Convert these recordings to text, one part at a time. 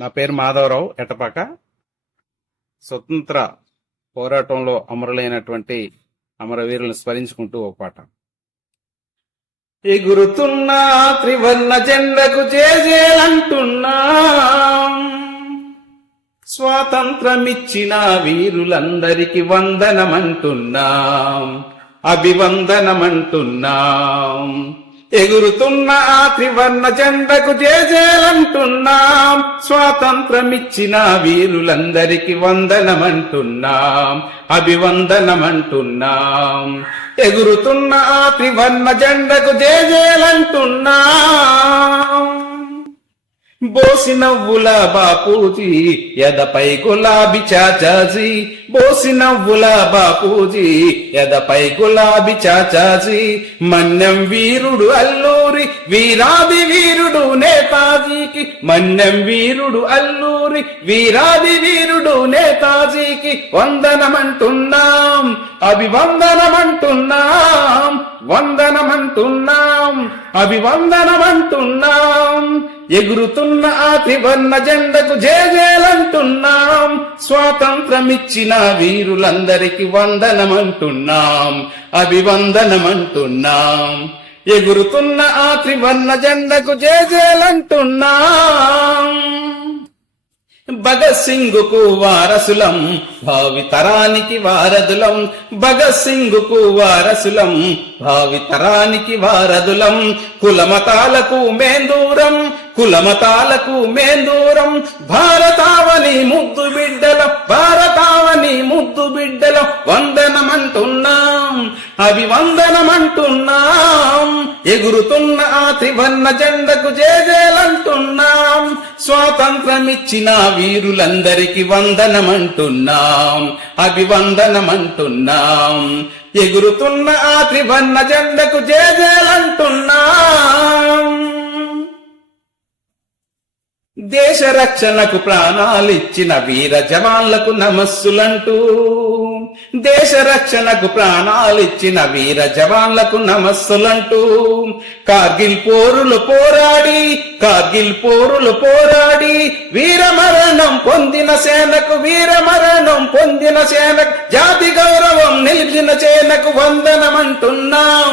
నా పేరు మాధవరావు ఎటపాక. స్వతంత్ర పోరాటంలో అమరులైనటువంటి అమరవీరులను స్మరించుకుంటూ ఒక పాట. ఎగురుతున్న త్రివర్ణ జెండకు జేజేలంటున్నా, స్వాతంత్రమిచ్చిన వీరులందరికి వందనమంటున్నాం, అభివందనమంటున్నాం. ఎగురుతున్న ఆ త్రివర్ణ జెండకు జేజేలంటున్నాం, స్వాతంత్రమిచ్చిన వీరులందరికి వందనమంటున్నాం, అభివందనమంటున్నాం. ఎగురుతున్న ఆ త్రివర్ణ జెండకు జేజేలంటున్నాం. బోసి నవ్వుల బాపూజీ ఎదపై గులాబీ చాచాజీ, బోసి నవ్వుల బాపూజీ ఎదపై గులాబీ చాచాజీ. మన్యం వీరుడు అల్లూరి వీరాది వీరుడు నేతాజీకి, మన్యం వీరుడు అల్లూరి వీరాది వీరుడు నేతాజీకి వందనమంటున్నాం, అభివందనమంటున్నాం, వందనమంటున్నాం, అభివందనమంటున్నాం. ఎగురుతున్న ఆ త్రివర్ణ జెండకు జేజేలంటున్నాం, స్వాతంత్రమిచ్చిన వీరులందరికి వందనమంటున్నాం, అభివందనమంటున్నాం. ఎగురుతున్న ఆ త్రివర్ణ జెండకు జేజేలంటున్నాం. భగత్ సింగ్కు వారసులం, భావితరానికి వారధులం. భగత్ సింగ్కు వారసులం, భావితరానికి వారధులం. కులమతాలకు మేందూరం, కులమతాలకు మేందూరం. భారతావని ముద్దు బిడ్డల, భారతావని ముద్దు బిడ్డల వందనమంటున్నాం, అభివందనమంటున్నాం. ఎగురుతున్న ఆ త్రివర్ణ జెండకు జేజేలంటున్నాం, స్వాతంత్రమిచ్చిన వీరులందరికి వందనమంటున్నాం, అభివందనమంటున్నాం. ఎగురుతున్న ఆ త్రివర్ణ జెండకు జేజేలంటున్నాం. దేశ రక్షణకు ప్రాణాలిచ్చిన వీర జవాన్లకు నమస్సులంటూ, దేశ రక్షణకు ప్రాణాలిచ్చిన వీర జవాన్లకు నమస్సులంటూ. కార్గిల్ పోరులు పోరాడి, కార్గిల్ పోరులు పోరాడి వీరమరణం పొందిన సేనకు, వీరమరణం పొందిన సేనకు, జాతి గౌరవం నిలిచిన సేనకు వందనమంటున్నాం,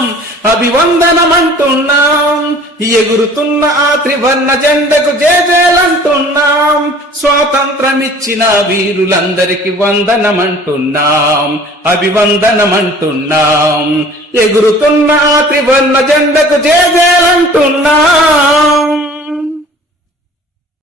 అభివందనమంటున్నాం. ఎగురుతున్న ఆ త్రివర్ణ జెండకు జేజేలంటున్నాం, స్వాతంత్రమిచ్చిన వీరులందరికి వందనమంటున్నాం, అభివందనమంటున్నాం. ఎగురుతున్న ఆ త్రివర్ణ జెండకు జేజేలంటున్నాం.